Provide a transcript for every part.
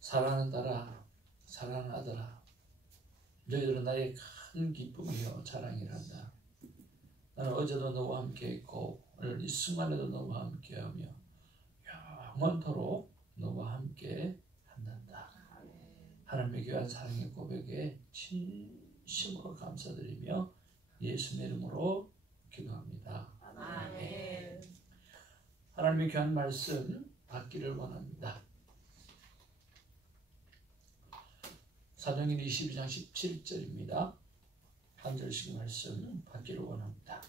사랑하는 딸아, 사랑하는 아들아, 너희들은 나의 큰 기쁨이요 자랑이란다. 나는 어제도 너와 함께 있고 오늘 이 순간에도 너와 함께하며 영원토록 너와 함께 한단다. 하나님의 귀한 사랑의 고백에 진심으로 감사드리며 예수의 이름으로 기도합니다. 아멘. 하나님의 귀한 말씀 받기를 원합니다. 사도행전 22장 17절입니다. 한 절씩 말씀 받기를 원합니다.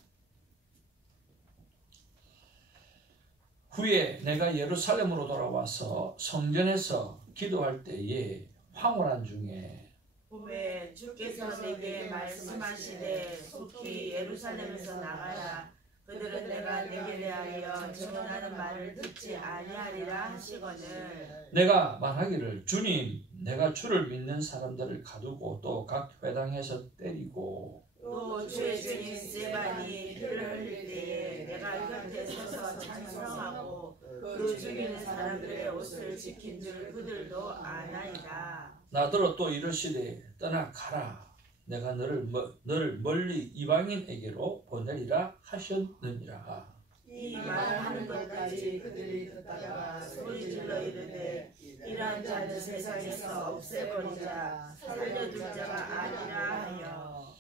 후에 내가 예루살렘으로 돌아와서 성전에서 기도할 때에 황홀한 중에 봄에 주께서 내게 말씀하시되 속히 예루살렘에서 나가라. 그들은 내가 내게 대하여 증언하는 말을 듣지 아니하리라 하시거늘 내가 말하기를 주님 내가 주를 믿는 사람들을 가두고 또 각 회당에서 때리고 또 주의 주인 스데반이 피를 흘릴 때에 내가 곁에 서서 찬송하고 그 죽이는 사람들의 옷을 지킨 줄 그들도 아나이다. 나더러 또 이르시되 떠나 가라. 내가 너를 멀리 이방인에게로 보내리라 하셨느니라. 이 말을 하는 것까지 그들이 듣다가 소리질러 이르되 이러한 자는 세상에서 없애버리자 살려둘 자가 아니라 하여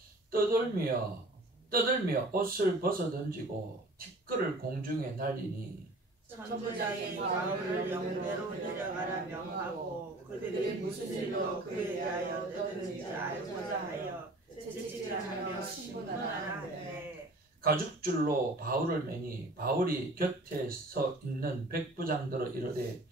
떠들며 옷을 벗어던지고 티끌을 공중에 날리니 천부장이 바울을 영내로 데려가라 명하고 그들이 무슨 일로 그에 대하여 떠드는지 알고자 하여 채찍질하며 신문하라 하되 가죽줄로 바울을 매니 바울이 곁에 서 있는 백부장들어 이르되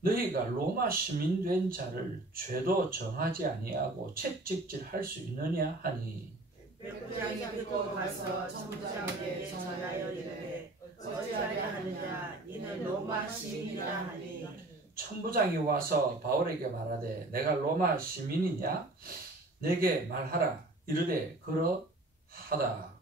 너희가 로마 시민 된 자를 죄도 정하지 아니하고 채찍질할 수 있느냐 하니 백부장이 듣고 가서 천부장에게 전하여 이르되 어찌하려 하느냐 이는 로마 시민이라 하니 천부장이 와서 바울에게 말하되 내가 로마 시민이냐 내게 말하라 이르되 그러하다.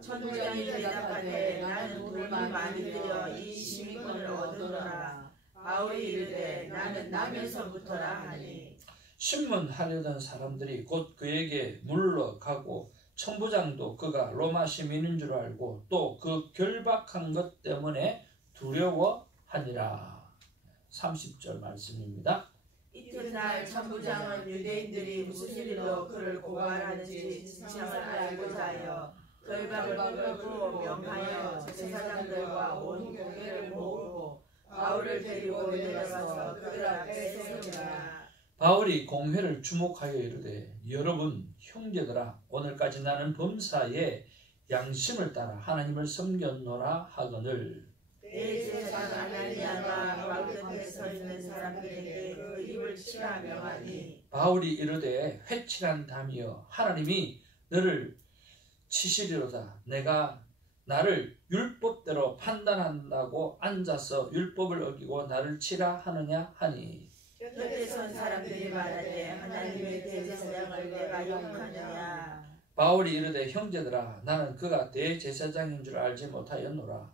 천부장이 대답하되 나는 돈을 많이 들여 이 시민권을 얻으노라. 바울이 이르되 나는 남에서부터라 하니 신문하려던 사람들이 곧 그에게 물러가고 천부장도 그가 로마 시민인 줄 알고 또 그 결박한 것 때문에 두려워하니라. 30절 말씀입니다. 이튿날 천부장은 유대인들이 무슨 일로 그를 고발하는지 진상을 알고자 하여 결박을 풀고 명하여 제사장들과 온 교회를 모으고 바울을 데리고 내려가서 그들 앞에 세우니라. 바울이 공회를 주목하여 이르되 여러분 형제들아 오늘까지 나는 범사에 양심을 따라 하나님을 섬겼노라 하거늘 대제사장 아나니아가 바울 곁에 서 있는 사람들에게 그 입을 치라 명하니 바울이 이르되 회칠한 담이여 하나님이 너를 치시리로다. 내가 나를 율법대로 판단한다고 앉아서 율법을 어기고 나를 치라 하느냐 하니 곁에 선 사람들이 말하되 하나님의 대제사장을 내가 욕하느냐. 바울이 이르되 형제들아 나는 그가 대제사장인 줄 알지 못하였노라.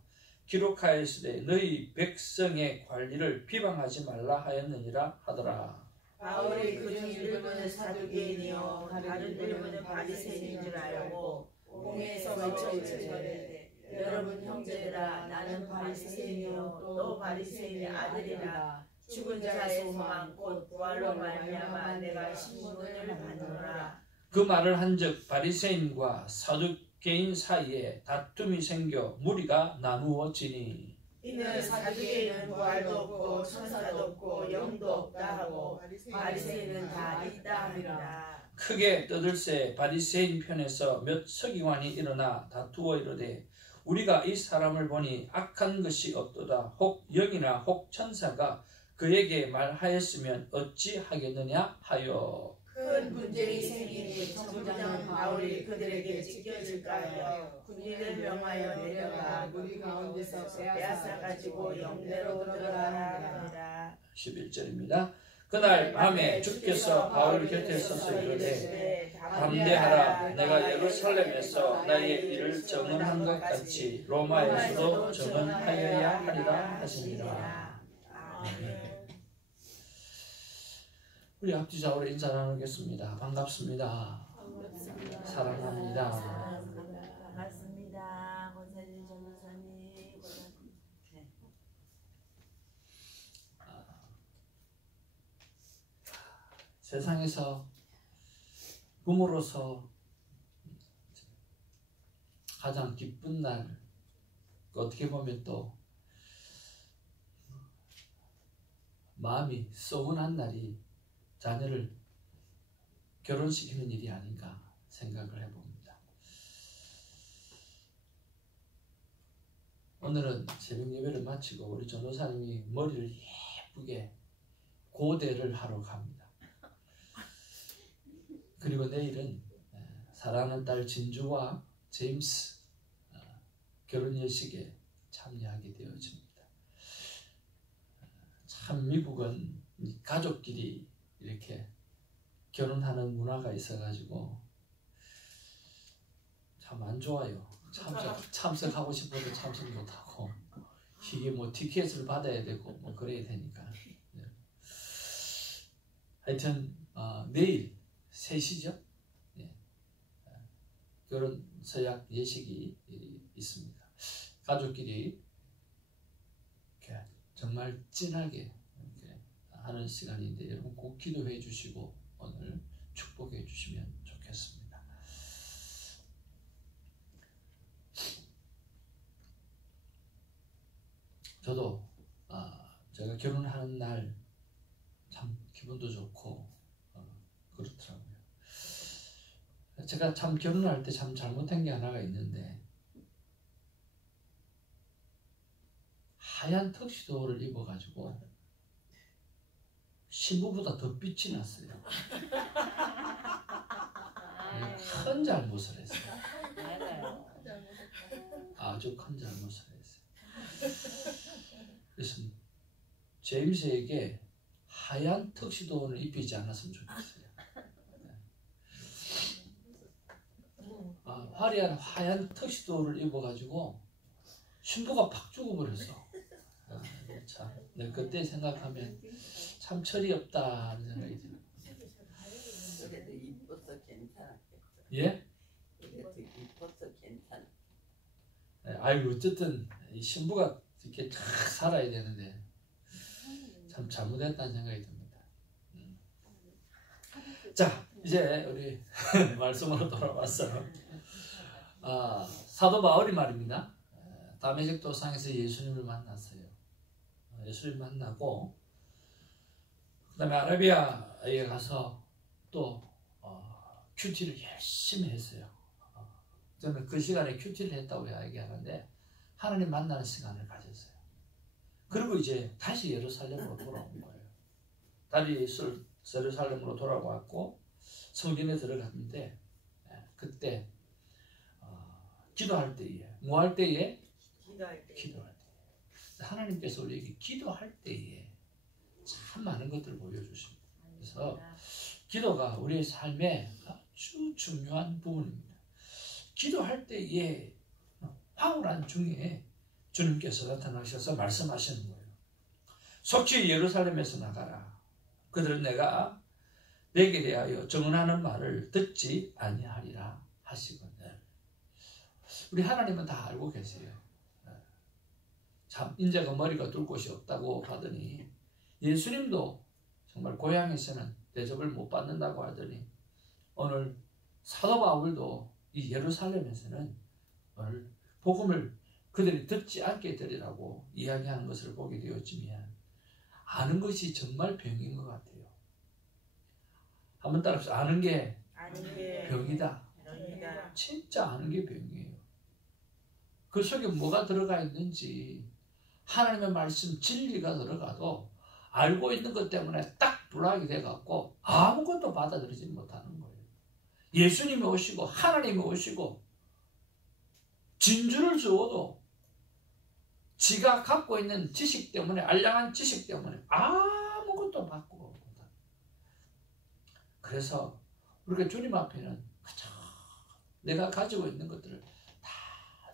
기록하였으되 너희 백성의 관리를 비방하지 말라 하였느니라 하더라. 바울이 그중 일부는 사두개인이요 다른 일부는 바리새인인 줄 알고 공회에서 외쳐이르되 여러분 형제들아 나는 바리새인이요 또 바리새인의 아들이라. 죽은 자의 소망 곧 부활로 말미암아 내가 신문을 받노라. 그 말을 한즉 바리새인과 사두개인 사이에 다툼이 생겨 무리가 나누어지니 이는 사두개인은 부활도 없고 천사도 없고 영도 없다 하고 바리새인은 다 있다 하니라. 크게 떠들새 바리새인 편에서 몇 서기관이 일어나 다투어 이르되 우리가 이 사람을 보니 악한 것이 없도다. 혹 영이나 혹 천사가 그에게 말하였으면 어찌하겠느냐 하여 큰 분쟁이 생기니 전부장 바울이 그들에게 지켜질까요? 군인을 명하여 내려가 무리 가운데서 빼앗아 가지고 영내로 들어가라 하니라. 11절입니다. 그날 밤에 주께서 바울 곁에 서서 이르되 담대하라. 내가 예루살렘에서 나의 일을 정언한 것 같이 로마에서도 정언하여야 하리라 하시니라. 아멘. 우리 앞뒤 좌우로 인사 나누겠습니다. 반갑습니다. 사랑합니다. 반갑습니다. 권사님, 전도사님. 세상에서 부모로서 가장 기쁜 날, 어떻게 보면 또 마음이 쏘근한 날이 자녀를 결혼시키는 일이 아닌가 생각을 해봅니다. 오늘은 새벽 예배를 마치고 우리 전도사님이 머리를 예쁘게 고대를 하러 갑니다. 그리고 내일은 사랑하는 딸 진주와 제임스 결혼 예식에 참여하게 되어집니다. 참 미국은 가족끼리 이렇게 결혼하는 문화가 있어가지고 참 안 좋아요. 참석하고 싶어도 참석 못하고 이게 뭐 티켓을 받아야 되고 뭐 그래야 되니까. 하여튼 내일 3시죠? 네. 결혼 서약 예식이 있습니다. 가족끼리 이렇게 정말 진하게 이렇게 하는 시간인데 여러분 꼭 기도해 주시고 오늘 축복해 주시면 좋겠습니다. 저도 제가 결혼하는 날 참 기분도 좋고 그렇더라고요. 제가 참 결혼할 때 참 잘못한 게 하나가 있는데 하얀 턱시도를 입어가지고 신부보다 더 빛이 났어요. 큰 잘못을 했어요. 아주 큰 잘못을 했어요. 그래서 제임스에게 하얀 턱시도를 입히지 않았으면 좋겠어요. 화려한 하얀 턱시도를 입어가지고 신부가 팍 죽어버렸어. 참, 그때 생각하면 참 철이 없다 하는 생각이 들어요. 그래도 이뻐서 괜찮았겠죠. 예? 그래도 이뻐서 괜찮. 아이고 어쨌든 이 신부가 이렇게 잘 살아야 되는데 참 잘못했다는 생각이 듭니다. 자, 이제 우리 말씀으로 돌아왔어요. 사도 바울이 말입니다. 다메섹 도상에서 예수님을 만났어요. 예수님을 만나고 그 다음에 아라비아에 가서 또 큐티를 열심히 했어요. 저는 그 시간에 큐티를 했다고 이야기하는데 하나님 만나는 시간을 가졌어요. 그리고 이제 다시 예루살렘으로 돌아온 거예요. 다시 예루살렘으로 돌아왔고 성전에 들어갔는데 그때 기도할 때에 뭐 할 때에? 기도할 때. 하나님께서 우리에게 기도할 때에 참 많은 것들을 보여주십니다. 그래서 기도가 우리의 삶에 아주 중요한 부분입니다. 기도할 때에 황홀한 중에 주님께서 나타나셔서 말씀하시는 거예요. 속히 예루살렘에서 나가라. 그들은 내가 내게 대하여 정언하는 말을 듣지 아니하리라 하시거늘. 우리 하나님은 다 알고 계세요. 참 인자가 머리가 둘 곳이 없다고 하더니 예수님도 정말 고향에서는 대접을 못 받는다고 하더니 오늘 사도 바울도 이 예루살렘에서는 오늘 복음을 그들이 듣지 않게 되리라고 이야기하는 것을 보게 되었지만 아는 것이 정말 병인 것 같아요. 한번 따라서 아는 게 병이다. 진짜 아는 게 병이에요. 그 속에 뭐가 들어가 있는지 하나님의 말씀 진리가 들어가도 알고 있는 것 때문에 딱 불락이 돼갖고 아무것도 받아들이지 못하는 거예요. 예수님이 오시고 하나님이 오시고 진주를 주어도 지가 갖고 있는 지식 때문에, 알량한 지식 때문에 아무것도 받고 못한다. 그래서 우리가 주님 앞에는 그저 내가 가지고 있는 것들을 다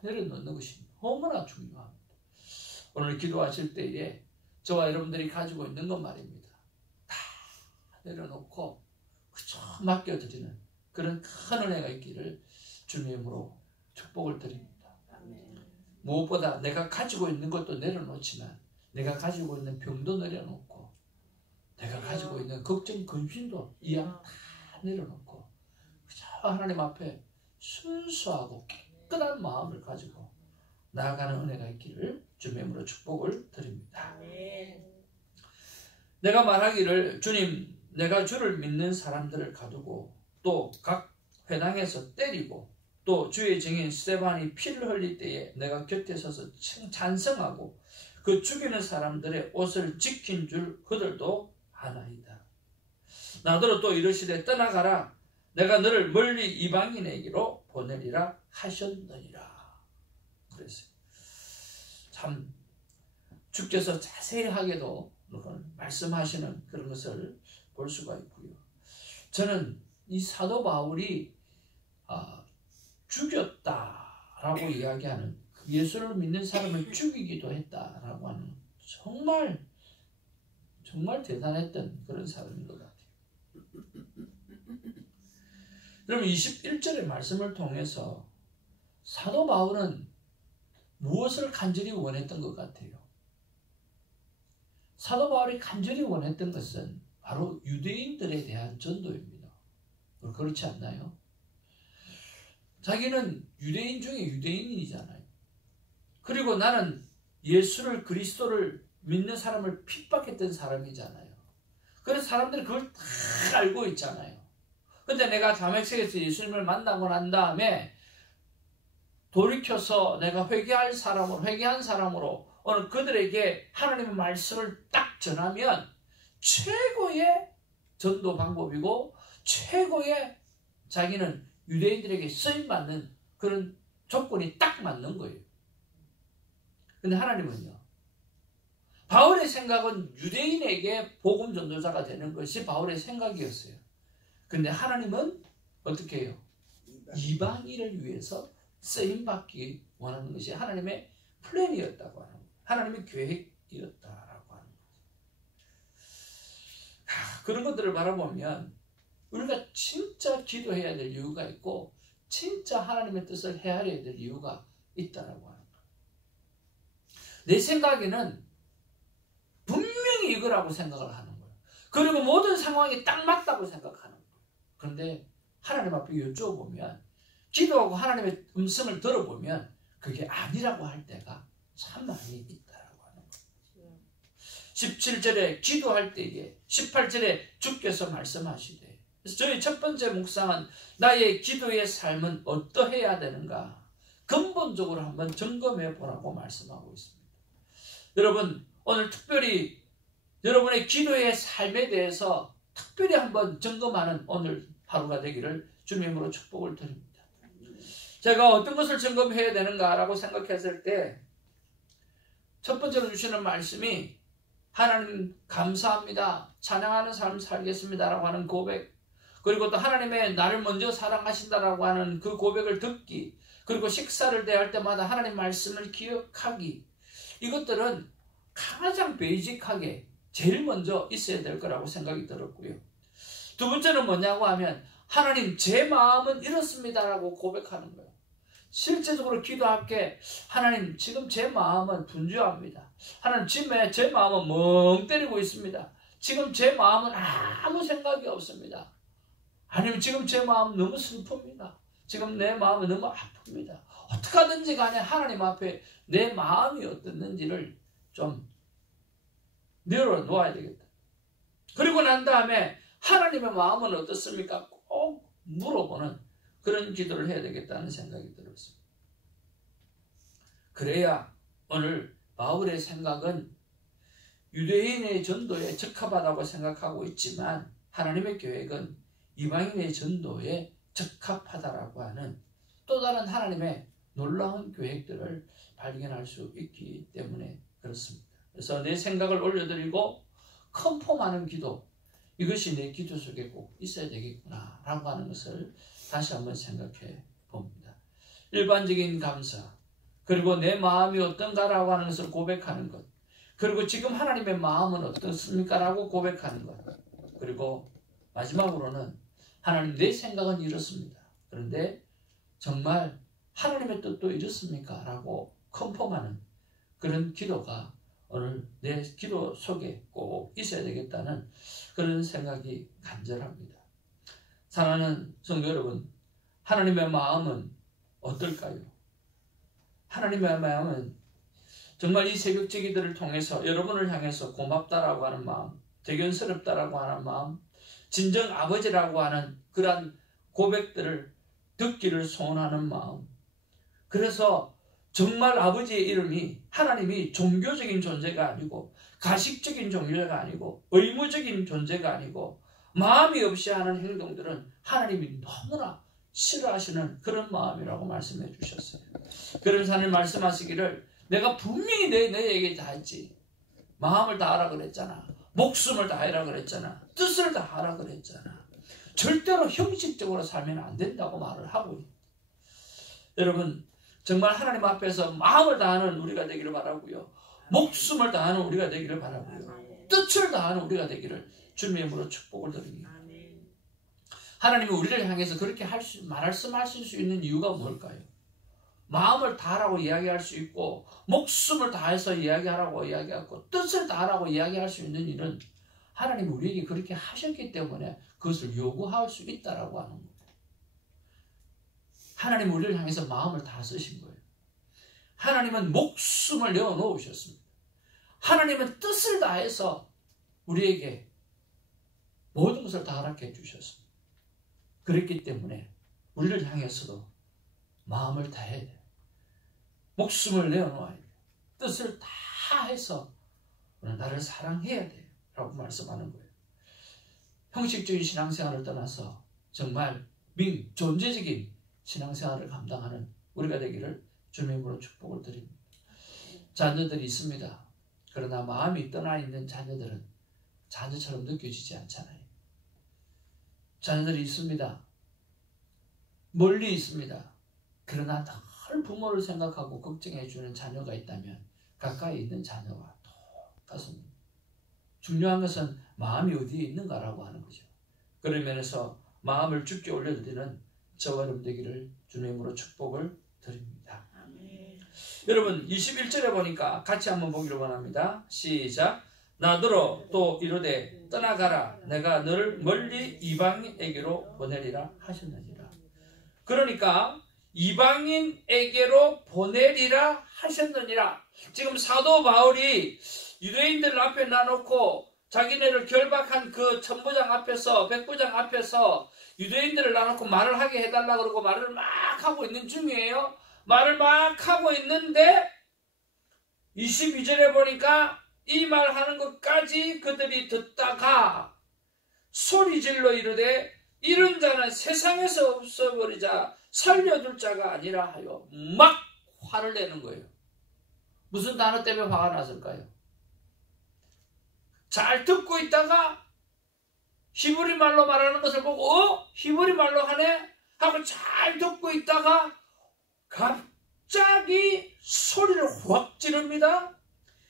내려놓는 것이 너무나 중요합니다. 오늘 기도하실 때에 저와 여러분들이 가지고 있는 것 말입니다. 다 내려놓고 그저 맡겨드리는 그런 큰 은혜가 있기를 주님의 이름으로 축복을 드립니다. 무엇보다 내가 가지고 있는 것도 내려놓지만 내가 가지고 있는 병도 내려놓고 내가 가지고 있는 걱정, 근심도 이왕 다 내려놓고 그저 하나님 앞에 순수하고 깨끗한 마음을 가지고 나아가는 은혜가 있기를 주님의 이름으로 축복을 드립니다. 내가 말하기를 주님, 내가 주를 믿는 사람들을 가두고 또 각 회당에서 때리고 또 주의 증인 스데반이 피를 흘릴 때에 내가 곁에 서서 찬성하고 그 죽이는 사람들의 옷을 지킨 줄 그들도 아나이다. 나더러 또 이르시되 떠나가라. 내가 너를 멀리 이방인에게로 보내리라 하셨느니라. 그랬어요. 참 주께서 자세하게도 말씀하시는 그런 것을 볼 수가 있고요. 저는 이 사도 바울이 죽였다라고 이야기하는 예수를 믿는 사람을 죽이기도 했다라고 하는 정말 대단했던 그런 사람인 것 같아요. 여러분 21절의 말씀을 통해서 사도 바울은 무엇을 간절히 원했던 것 같아요? 사도 바울이 간절히 원했던 것은 바로 유대인들에 대한 전도입니다. 그렇지 않나요? 자기는 유대인 중에 유대인이잖아요. 그리고 나는 예수를 그리스도를 믿는 사람을 핍박했던 사람이잖아요. 그래서 사람들이 그걸 다 알고 있잖아요. 근데 내가 다메섹에서 예수님을 만나고 난 다음에 돌이켜서 내가 회개한 사람으로 오늘 그들에게 하나님의 말씀을 딱 전하면 최고의 전도 방법이고 최고의 자기는 유대인들에게 쓰임받는 그런 조건이 딱 맞는 거예요. 근데 하나님은요, 바울의 생각은 유대인에게 복음 전도자가 되는 것이 바울의 생각이었어요. 근데 하나님은 어떻게 해요? 이방인을 위해서 쓰임받기 원하는 것이 하나님의 플랜이었다고 하는 거예요. 하나님의 계획이었다라고 하는 거예요. 그런 것들을 바라보면 우리가 진짜 기도해야 될 이유가 있고 진짜 하나님의 뜻을 헤아려야 될 이유가 있다라고 하는 거예요. 내 생각에는 분명히 이거라고 생각을 하는 거예요. 그리고 모든 상황이 딱 맞다고 생각하는 거예요. 그런데 하나님 앞에 여쭤보면, 기도하고 하나님의 음성을 들어보면 그게 아니라고 할 때가 참 많이 있다라고 하는 거예요. 17절에 기도할 때에 18절에 주께서 말씀하시되, 그래서 저희 첫 번째 묵상은 나의 기도의 삶은 어떠해야 되는가 근본적으로 한번 점검해 보라고 말씀하고 있습니다. 여러분, 오늘 특별히 여러분의 기도의 삶에 대해서 특별히 한번 점검하는 오늘 하루가 되기를 주님으로 축복을 드립니다. 제가 어떤 것을 점검해야 되는가라고 생각했을 때 첫 번째로 주시는 말씀이 하나님 감사합니다, 찬양하는 삶 살겠습니다라고 하는 고백, 그리고 또 하나님의 나를 먼저 사랑하신다라고 하는 그 고백을 듣기, 그리고 식사를 대할 때마다 하나님 말씀을 기억하기, 이것들은 가장 베이직하게 제일 먼저 있어야 될 거라고 생각이 들었고요. 두 번째는 뭐냐고 하면 하나님 제 마음은 이렇습니다라고 고백하는 거예요. 실제적으로 기도할게, 하나님 지금 제 마음은 분주합니다. 하나님 지금 제 마음은 멍 때리고 있습니다. 지금 제 마음은 아무 생각이 없습니다. 아니면 지금 제 마음은 너무 슬픕니다. 지금 내 마음은 너무 아픕니다. 어떻게 하든지 간에 하나님 앞에 내 마음이 어떻는지를 좀 내려놓아야 되겠다. 그리고 난 다음에 하나님의 마음은 어떻습니까? 꼭 물어보는 그런 기도를 해야 되겠다는 생각이 들었습니다. 그래야 오늘 바울의 생각은 유대인의 전도에 적합하다고 생각하고 있지만 하나님의 계획은 이방인의 전도에 적합하다라고 하는 또 다른 하나님의 놀라운 계획들을 발견할 수 있기 때문에 그렇습니다. 그래서 내 생각을 올려드리고 컨펌하는 기도, 이것이 내 기도 속에 꼭 있어야 되겠구나 라고 하는 것을 다시 한번 생각해 봅니다. 일반적인 감사, 그리고 내 마음이 어떤가라고 하는 것을 고백하는 것, 그리고 지금 하나님의 마음은 어떻습니까? 라고 고백하는 것, 그리고 마지막으로는 하나님 내 생각은 이렇습니다. 그런데 정말 하나님의 뜻도 이렇습니까? 라고 컨펌하는 그런 기도가 오늘 내 기도 속에 꼭 있어야 되겠다는 그런 생각이 간절합니다. 사랑하는 성도 여러분, 하나님의 마음은 어떨까요? 하나님의 마음은 정말 이 새벽 제기들을 통해서 여러분을 향해서 고맙다라고 하는 마음, 대견스럽다라고 하는 마음, 진정 아버지라고 하는 그러한 고백들을 듣기를 소원하는 마음, 그래서 정말 아버지의 이름이 하나님이 종교적인 존재가 아니고 가식적인 존재가 아니고 의무적인 존재가 아니고 마음이 없이 하는 행동들은 하나님이 너무나 싫어하시는 그런 마음이라고 말씀해 주셨어요. 그런 하나님 말씀하시기를 내가 분명히 너에게 다 했지. 마음을 다하라 그랬잖아. 목숨을 다하라 그랬잖아. 뜻을 다하라 그랬잖아. 절대로 형식적으로 살면 안 된다고 말을 하고 있다. 여러분, 정말 하나님 앞에서 마음을 다하는 우리가 되기를 바라고요. 목숨을 다하는 우리가 되기를 바라고요. 뜻을 다하는 우리가 되기를 주님의 이름으로 축복을 드립니다. 하나님이 우리를 향해서 그렇게 말씀하실 수 있는 이유가 뭘까요? 마음을 다하라고 이야기할 수 있고 목숨을 다해서 이야기하라고 이야기하고 뜻을 다하라고 이야기할 수 있는 일은 하나님이 우리에게 그렇게 하셨기 때문에 그것을 요구할 수 있다라고 하는 거예요. 하나님 우리를 향해서 마음을 다 쓰신 거예요. 하나님은 목숨을 내어놓으셨습니다. 하나님은 뜻을 다해서 우리에게 모든 것을 다 허락해 주셨습니다. 그랬기 때문에 우리를 향해서도 마음을 다해야 돼요. 목숨을 내어놓아야 돼요. 뜻을 다 해서 나를 사랑해야 돼요 라고 말씀하는 거예요. 형식적인 신앙생활을 떠나서 정말 존재적인 신앙생활을 감당하는 우리가 되기를 주님의 이름으로 축복을 드립니다. 자녀들이 있습니다. 그러나 마음이 떠나 있는 자녀들은 자녀처럼 느껴지지 않잖아요. 자녀들이 있습니다. 멀리 있습니다. 그러나 늘 부모를 생각하고 걱정해 주는 자녀가 있다면 가까이 있는 자녀와 똑같습니다. 중요한 것은 마음이 어디에 있는가라고 하는 거죠. 그런 면에서 마음을 주께 올려드리는 저와 여러분 되기를 주님의 이름으로 축복을 드립니다. 아멘. 여러분 21절에 보니까 같이 한번 보기를 원합니다. 시작. 나더러 또 이르되 떠나가라 내가 너를 멀리 이방인에게로 보내리라 하셨느니라. 그러니까 이방인에게로 보내리라 하셨느니라. 지금 사도 바울이 유대인들 앞에 놔놓고 자기네를 결박한 그 천부장 앞에서 백부장 앞에서 유대인들을 놔놓고 말을 하게 해달라 그러고 말을 막 하고 있는 중이에요. 말을 막 하고 있는데 22절에 보니까 이 말하는 것까지 그들이 듣다가 소리질러 이르되 이런 자는 세상에서 없어버리자 살려둘 자가 아니라 하여 막 화를 내는 거예요. 무슨 단어 때문에 화가 났을까요? 잘 듣고 있다가 히브리 말로 말하는 것을 보고 히브리 말로 하네? 하고 잘 듣고 있다가 갑자기 소리를 확 지릅니다.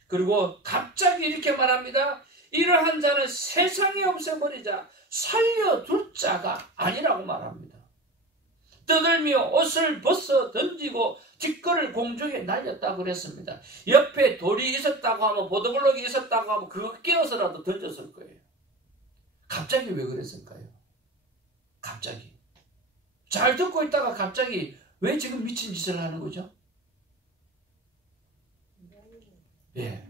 그리고 갑자기 이렇게 말합니다. 이러한 자는 세상에 없애버리자 살려둘 자가 아니라고 말합니다. 떠들며 옷을 벗어 던지고 뒷걸을 공중에 날렸다고 그랬습니다. 옆에 돌이 있었다고 하면 보도블록이 있었다고 하면 그거 깨어서라도 던졌을 거예요. 갑자기 왜 그랬을까요? 갑자기 잘 듣고 있다가 갑자기 왜 지금 미친 짓을 하는 거죠? 예.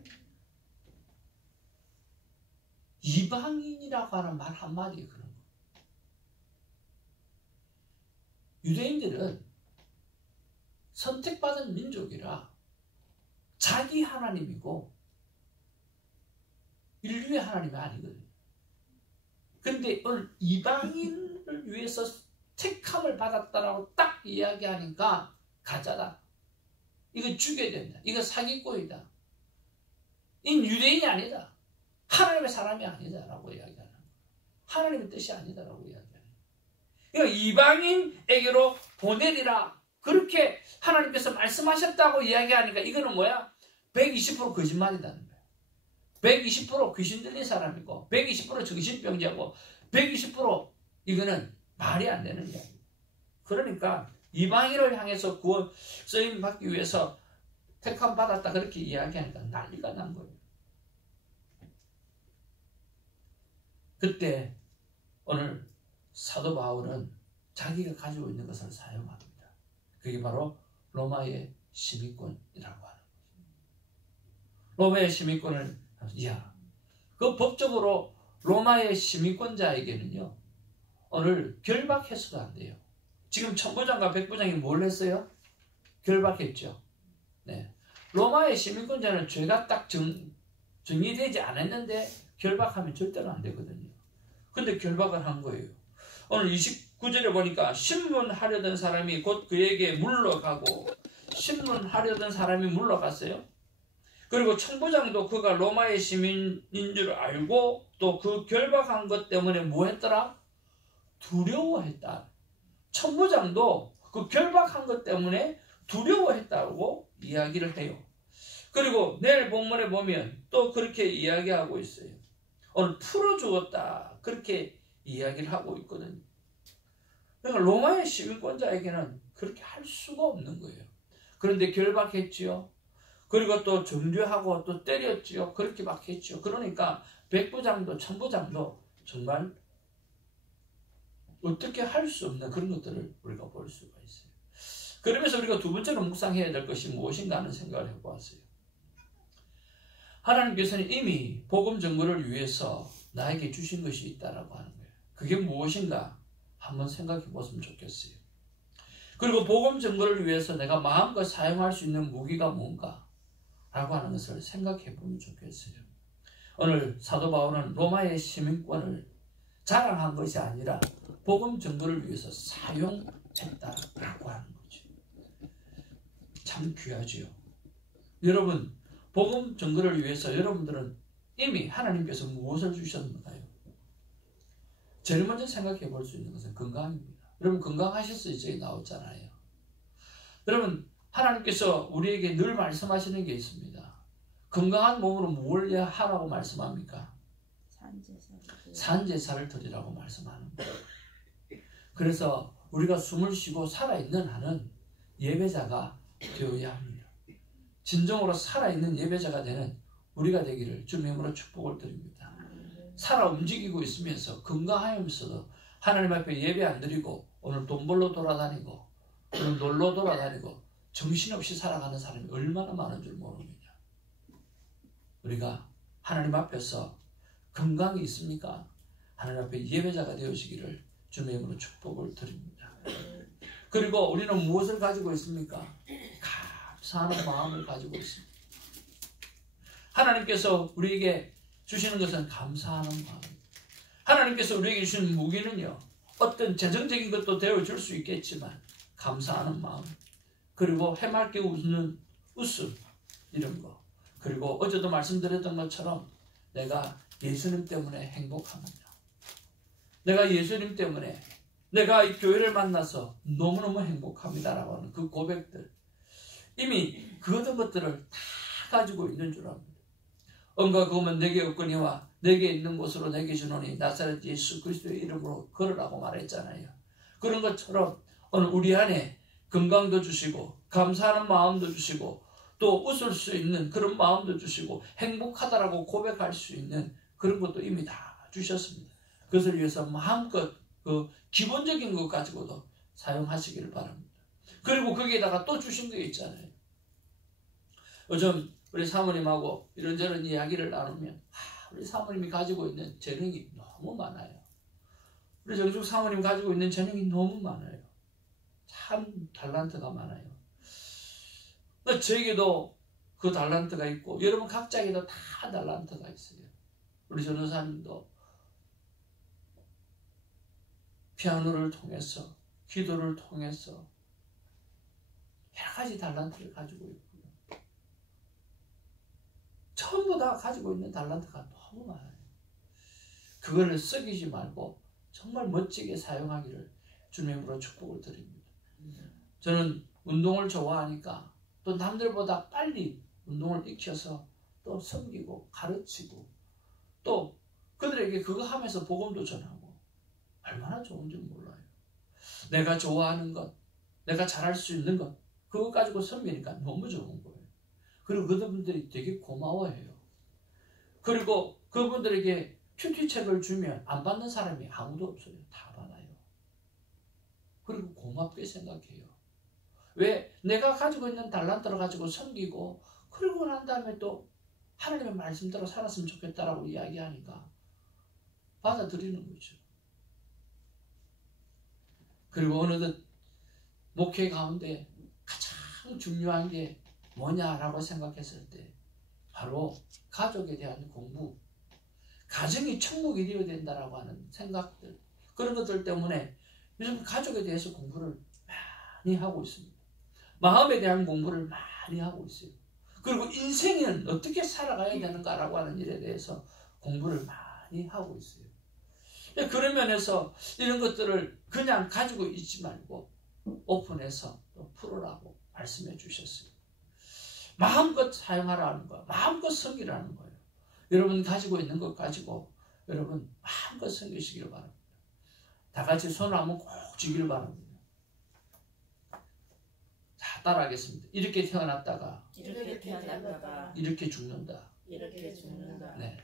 이방인이라고 하는 말 한마디에 그런 거예요. 유대인들은 선택받은 민족이라 자기 하나님이고 인류의 하나님이 아니거든요. 근데 오늘 이방인을 위해서 택함을 받았다라고 딱 이야기하니까 가짜다. 이거 죽여야 된다. 이거 사기꾼이다. 이 유대인이 아니다. 하나님의 사람이 아니다라고 이야기하는 거예요. 하나님의 뜻이 아니다라고 이야기하는 거예요. 그러니까 이방인에게로 보내리라. 그렇게 하나님께서 말씀하셨다고 이야기하니까 이거는 뭐야? 120% 거짓말이라는 거예요. 120% 귀신 들린 사람이고 120% 정신병자고 120% 이거는 말이 안 되는 이야기예요. 그러니까 이방인을 향해서 구원 쓰임 받기 위해서 택함 받았다 그렇게 이야기하니까 난리가 난 거예요. 그때 오늘 사도 바울은 자기가 가지고 있는 것을 사용합니다. 그게 바로 로마의 시민권이라고 하는 거죠. 로마의 시민권을 그 법적으로 로마의 시민권자에게는요 오늘 결박해서도 안 돼요. 지금 천부장과 백부장이 뭘 했어요? 결박했죠. 네. 로마의 시민권자는 죄가 딱 정리되지 않았는데 결박하면 절대로 안 되거든요. 근데 결박을 한 거예요. 오늘 29절에 보니까 신문하려던 사람이 곧 그에게 물러가고 신문하려던 사람이 물러갔어요. 그리고 천부장도 그가 로마의 시민인 줄 알고 또 그 결박한 것 때문에 뭐 했더라? 두려워했다. 천부장도 그 결박한 것 때문에 두려워했다고 이야기를 해요. 그리고 내일 본문에 보면 또 그렇게 이야기하고 있어요. 오늘 풀어주었다. 그렇게 이야기를 하고 있거든요. 그러니까 로마의 시민권자에게는 그렇게 할 수가 없는 거예요. 그런데 결박했지요. 그리고 또 정죄하고 또 때렸지요. 그렇게 막 했지요. 그러니까 백부장도 천부장도 정말 어떻게 할 수 없는 그런 것들을 우리가 볼 수가 있어요. 그러면서 우리가 두 번째로 묵상해야 될 것이 무엇인가 하는 생각을 해보았어요. 하나님께서는 이미 복음 전거를 위해서 나에게 주신 것이 있다라고 하는 거예요. 그게 무엇인가 한번 생각해 보시면 좋겠어요. 그리고 복음 전거를 위해서 내가 마음껏 사용할 수 있는 무기가 뭔가 라고 하는 것을 생각해 보면 좋겠어요. 오늘 사도 바울은 로마의 시민권을 자랑한 것이 아니라 복음 전거를 위해서 사용했다라고 하는 거죠. 참 귀하지요. 여러분, 복음 전거를 위해서 여러분들은 이미 하나님께서 무엇을 주셨는가요? 제일 먼저 생각해 볼 수 있는 것은 건강입니다. 여러분 건강하셨어요? 저기 나왔잖아요. 여러분 하나님께서 우리에게 늘 말씀하시는 게 있습니다. 건강한 몸으로 뭘 하라고 말씀합니까? 산제사를 드리라고 말씀하는 거예요. 그래서 우리가 숨을 쉬고 살아있는 한은 예배자가 되어야 합니다. 진정으로 살아있는 예배자가 되는 우리가 되기를 주님의 이름으로 축복을 드립니다. 살아 움직이고 있으면서 건강하면서도 하나님 앞에 예배 안 드리고 오늘 돈 벌러 돌아다니고 오늘 놀러 돌아다니고 정신없이 살아가는 사람이 얼마나 많은 줄 모릅니다. 우리가 하나님 앞에서 건강이 있습니까? 하나님 앞에 예배자가 되어지기를 주님의 이름으로 축복을 드립니다. 그리고 우리는 무엇을 가지고 있습니까? 감사하는 마음을 가지고 있습니다. 하나님께서 우리에게 주시는 것은 감사하는 마음. 하나님께서 우리에게 주신 무기는요, 어떤 재정적인 것도 되어줄 수 있겠지만 감사하는 마음, 그리고 해맑게 웃는 웃음, 이런 거. 그리고 어제도 말씀드렸던 것처럼 내가 예수님 때문에 행복합니다. 내가 예수님 때문에 내가 이 교회를 만나서 너무너무 행복합니다라고 하는 그 고백들, 이미 그 모든 것들을 다 가지고 있는 줄 압니다. 언과 그음은 내게 없거니와 내게 있는 곳으로 내게 주노니 나사렛 예수 그리스도의 이름으로 걸으라고 말했잖아요. 그런 것처럼 오늘 우리 안에 건강도 주시고 감사하는 마음도 주시고 또 웃을 수 있는 그런 마음도 주시고 행복하다라고 고백할 수 있는 그런 것도 이미 다 주셨습니다. 그것을 위해서 마음껏 그 기본적인 것 가지고도 사용하시기를 바랍니다. 그리고 거기에다가 또 주신 게 있잖아요. 요즘 우리 사모님하고 이런저런 이야기를 나누면 우리 사모님이 가지고 있는 재능이 너무 많아요. 우리 정숙 사모님 가지고 있는 재능이 너무 많아요. 참 달란트가 많아요. 저에게도 그 달란트가 있고 여러분 각자에게도 다 달란트가 있어요. 우리 전도사님도 피아노를 통해서, 기도를 통해서 여러 가지 달란트를 가지고 있고요. 전부 다 가지고 있는 달란트가 너무 많아요. 그거를 썩이지 말고 정말 멋지게 사용하기를 주님으로 축복을 드립니다. 저는 운동을 좋아하니까 또 남들보다 빨리 운동을 익혀서 또 섬기고 가르치고 또 그들에게 그거 하면서 복음도 전하고 얼마나 좋은지 몰라요. 내가 좋아하는 것, 내가 잘할 수 있는 것, 그거 가지고 섬기니까 너무 좋은 거예요. 그리고 그분들이 되게 고마워해요. 그리고 그분들에게 큐티책을 주면 안 받는 사람이 아무도 없어요. 다 받아요. 그리고 고맙게 생각해요. 왜? 내가 가지고 있는 달란트를 가지고 섬기고 그러고 난 다음에 또 하나님의 말씀대로 살았으면 좋겠다라고 이야기하니까 받아들이는 거죠. 그리고 어느덧 목회 가운데 가장 중요한 게 뭐냐라고 생각했을 때 바로 가족에 대한 공부, 가정이 천국이 되어야 된다라고 하는 생각들, 그런 것들 때문에 요즘 가족에 대해서 공부를 많이 하고 있습니다. 마음에 대한 공부를 많이 하고 있어요. 그리고 인생은 어떻게 살아가야 되는가라고 하는 일에 대해서 공부를 많이 하고 있어요. 그런 면에서 이런 것들을 그냥 가지고 있지 말고 오픈해서 또 풀으라고 말씀해 주셨어요. 마음껏 사용하라는 거예요. 마음껏 섬기라는 거예요. 여러분 가지고 있는 것 가지고 여러분 마음껏 섬기시기를 바랍니다. 다 같이 손을 한번 꼭 쥐기를 바랍니다. 자, 따라하겠습니다. 이렇게 태어났다가 이렇게 죽는다. 네.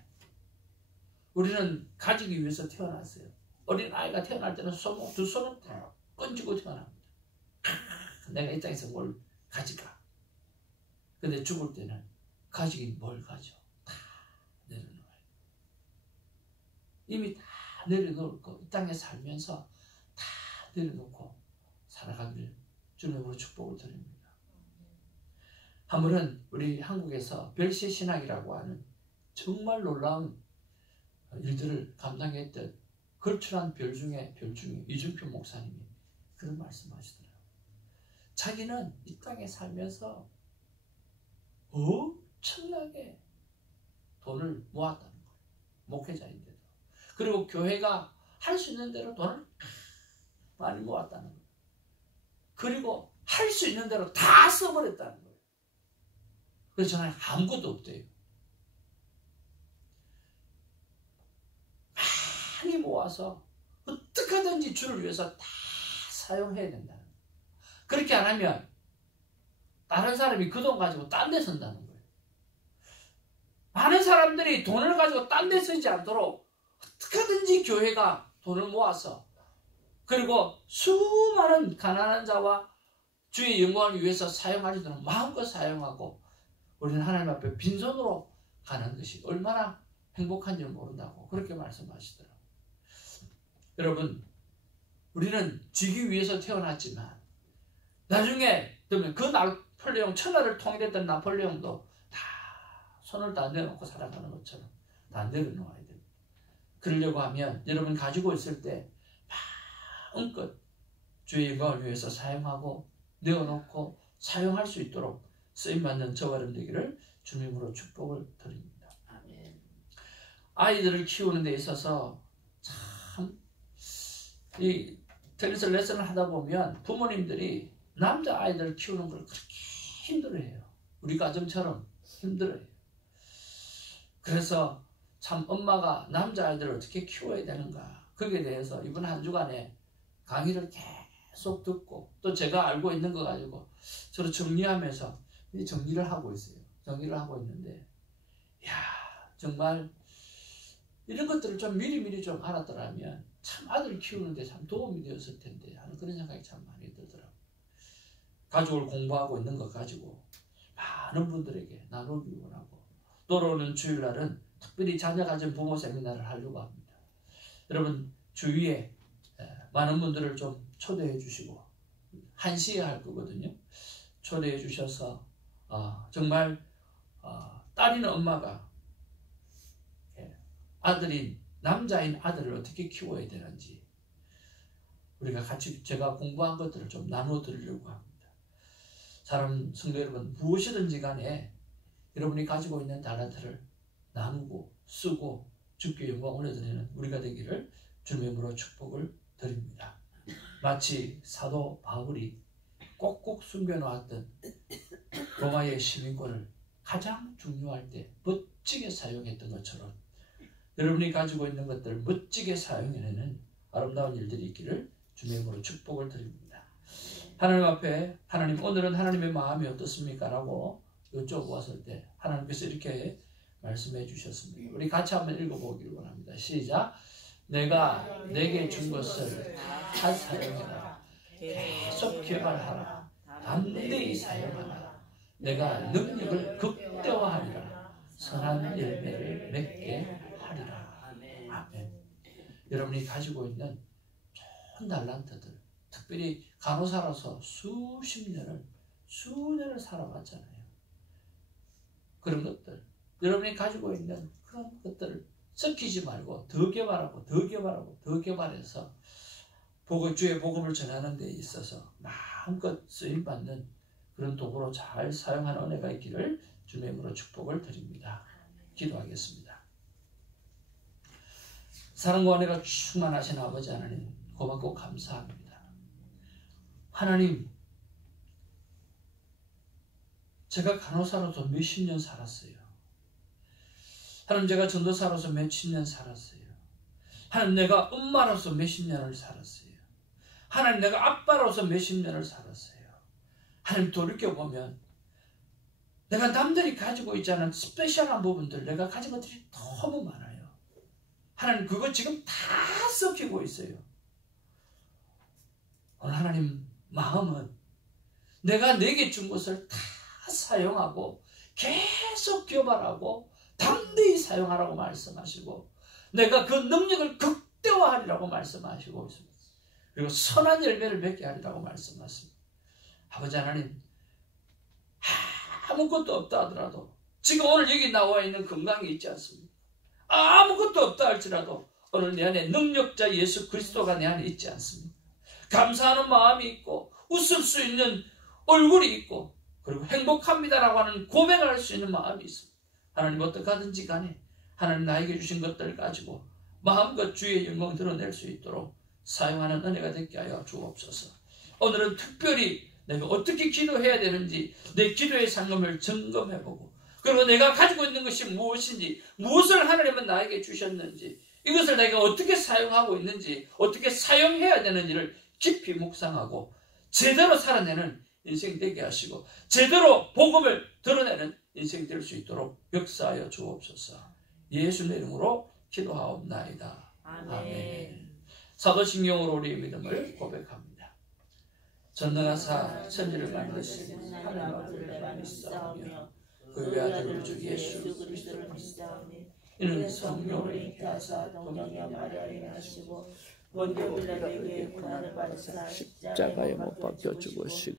우리는 가지기 위해서 태어났어요. 어린 아이가 태어날 때는 두 손을 끈쥐고 태어납니다. 내가 이 땅에서 뭘 가질까? 근데 죽을 때는 가지긴 뭘 가져? 다 내려놓아요. 이미 다 내려놓고 이 땅에 살면서 다 내려놓고 살아가기를 주님으로 축복을 드립니다. 한 번은 우리 한국에서 별세 신학이라고 하는 정말 놀라운 일들을 감당했던 걸출한 별 중에 이준표 목사님이 그런 말씀하시더라고요. 자기는 이 땅에 살면서 엄청나게 돈을 모았다는 거예요. 목회자인데도. 그리고 교회가 할 수 있는 대로 돈을 많이 모았다는 거예요. 그리고 할 수 있는 대로 다 써버렸다는 거예요. 그래서 저는 아무것도 없대요. 많이 모아서 어떻게 하든지 주를 위해서 다 사용해야 된다는 거예요. 그렇게 안 하면 다른 사람이 그 돈 가지고 딴 데 쓴다는 거예요. 많은 사람들이 돈을 가지고 딴 데 쓰지 않도록 어떻게 하든지 교회가 돈을 모아서 그리고 수많은 가난한 자와 주의 영광을 위해서 사용할 수 있는 마음껏 사용하고 우리는 하나님 앞에 빈손으로 가는 것이 얼마나 행복한지 모른다고 그렇게 말씀하시더라고요. 여러분, 우리는 지기 위해서 태어났지만 나중에 되면 그 나폴레옹, 천하를 통일했던 나폴레옹도 다 손을 다 내놓고 살아가는 것처럼 다 내려놓아야 됩니다. 그러려고 하면 여러분 가지고 있을 때 마음껏 주의 영광을 위해서 사용하고 내어놓고 사용할 수 있도록 쓰임받는 저와 여러분 되기를 주님으로 축복을 드립니다. 아멘. 아이들을 키우는 데 있어서 참 이 테니스 레슨을 하다 보면 부모님들이 남자 아이들을 키우는 걸 그렇게 힘들어해요. 우리 가정처럼 힘들어해요. 그래서 참 엄마가 남자 아이들을 어떻게 키워야 되는가 거기에 대해서 이번 한 주간에 강의를 계속 듣고 또 제가 알고 있는 거 가지고 저를 정리하면서 정리를 하고 있어요. 정리를 하고 있는데 정말 이런 것들을 좀 미리미리 좀 알았더라면 참 아들 키우는데 참 도움이 되었을 텐데 하는 그런 생각이 참 많이 들더라고요. 가족을 공부하고 있는 것 가지고 많은 분들에게 나누기 원하고 돌아오는 주일날은 특별히 자녀 가진 부모 세미나를 하려고 합니다. 여러분 주위에 많은 분들을 좀 초대해 주시고 1시에 할 거거든요. 초대해 주셔서 정말 딸이나 엄마가 남자인 아들을 어떻게 키워야 되는지 우리가 같이 제가 공부한 것들을 좀 나누어 드리려고 합니다. 사람 성도 여러분, 무엇이든지 간에 여러분이 가지고 있는 달란트를 나누고 쓰고 주께 영광을 올려드리는 우리가 되기를 주님의 이름으로 축복을 드립니다. 마치 사도 바울이 꼭꼭 숨겨놓았던 로마의 시민권을 가장 중요할 때 멋지게 사용했던 것처럼 여러분이 가지고 있는 것들을 멋지게 사용해내는 아름다운 일들이 있기를 주님의 이름으로 축복을 드립니다. 하나님 앞에 하나님 오늘은 하나님의 마음이 어떻습니까? 라고 여쭤보았을 때 하나님께서 이렇게 말씀해 주셨습니다. 우리 같이 한번 읽어보기를 원합니다. 시작. 내가 내게 준 것을 다 사용해라. 계속 개발하라. 담대히 사용하라. 내가 능력을 극대화하리라. 선한 열매를 맺게 하리라. 아멘. 여러분이 가지고 있는 좋은 달란트들, 특별히 간호사로서 수년을 살아왔잖아요. 그런 것들, 여러분이 가지고 있는 그런 것들을 썩히지 말고 더 개발해서 주의 복음을 전하는 데 있어서 마음껏 쓰임받는 그런 도구로 잘 사용하는 은혜가 있기를 주님의 이름으로 축복을 드립니다. 기도하겠습니다. 사랑과 은혜가 충만하신 아버지 하나님, 고맙고 감사합니다. 하나님, 제가 간호사로서 몇십 년 살았어요. 하나님, 제가 전도사로서 몇십 년 살았어요. 하나님, 내가 엄마로서 몇십 년을 살았어요. 하나님, 내가 아빠로서 몇십 년을 살았어요. 하나님, 돌이켜보면 내가 남들이 가지고 있지 않은 스페셜한 부분들, 내가 가진 것들이 너무 많아요. 하나님, 그거 지금 다 썩히고 있어요. 오늘 하나님 마음은 내가 내게 준 것을 다 사용하고 계속 개발하고 담대히 사용하라고 말씀하시고 내가 그 능력을 극대화하리라고 말씀하시고 있습니다. 그리고 선한 열매를 맺게 하리라고 말씀하십니다. 아버지 하나님, 아무것도 없다 하더라도 지금 오늘 여기 나와 있는 건강이 있지 않습니까? 아무것도 없다 할지라도 오늘 내 안에 능력자 예수 그리스도가 내 안에 있지 않습니까? 감사하는 마음이 있고 웃을 수 있는 얼굴이 있고 그리고 행복합니다라고 하는 고백을 할 수 있는 마음이 있습니다. 하나님, 어떡하든지 간에 하나님 나에게 주신 것들을 가지고 마음껏 주의 영광 드러낼 수 있도록 사용하는 은혜가 되게 하여 주옵소서. 오늘은 특별히 내가 어떻게 기도해야 되는지 내 기도의 상금을 점검해보고 그리고 내가 가지고 있는 것이 무엇인지, 무엇을 하나님은 나에게 주셨는지, 이것을 내가 어떻게 사용하고 있는지, 어떻게 사용해야 되는지를 깊이 묵상하고 제대로 살아내는 인생 되게 하시고 제대로 복음을 드러내는 인생 될 수 있도록 역사하여 주옵소서. 예수의 이름으로 기도하옵나이다. 아멘. 사도신경으로 우리의 믿음을 고백합니다. 전능하사 천지를 만드신 하나님 아버지를 믿사오며 그 외아들 우리 주 예수 그리스도를 믿사오며 이는 성령으로 잉태 하사 동정녀 마리아를 낳으시고 본디오 빌라도에게 고난을 받으사 십자가에 못 박혀 죽으시고